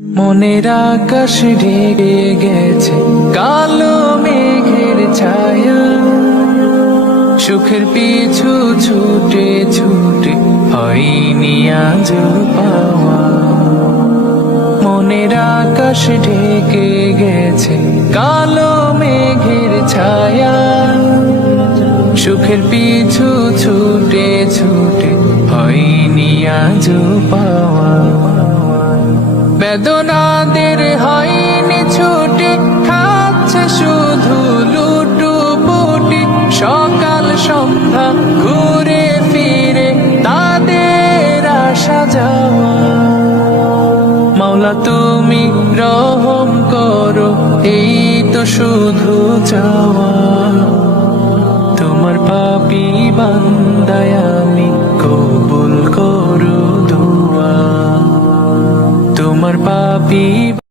মনের আকাশ ঢেকে গেছে কালো মেঘের ছায়া, সুখের পিছু ছুটে ছুটে হয়নি আজ পাওয়া। মনের আকাশ ঢেকে গেছে কালো মেঘের ছায়া, সুখের পিছু ছুটে ছুটে হয়নি আজ পাওয়া। বেদনাদের হয়নি ছুটে, খাচ্ছে শুধু লুটুপুটি। সকাল সন্ধ্যা ঘুরে ফিরে তাদের আসা যাওয়া। মাওলা তুমি রহম করো, এই তো শুধু চাওয়া। তোমার পাপী বান্দায় আমি, কবুল করো দুআ। তোমার পাপী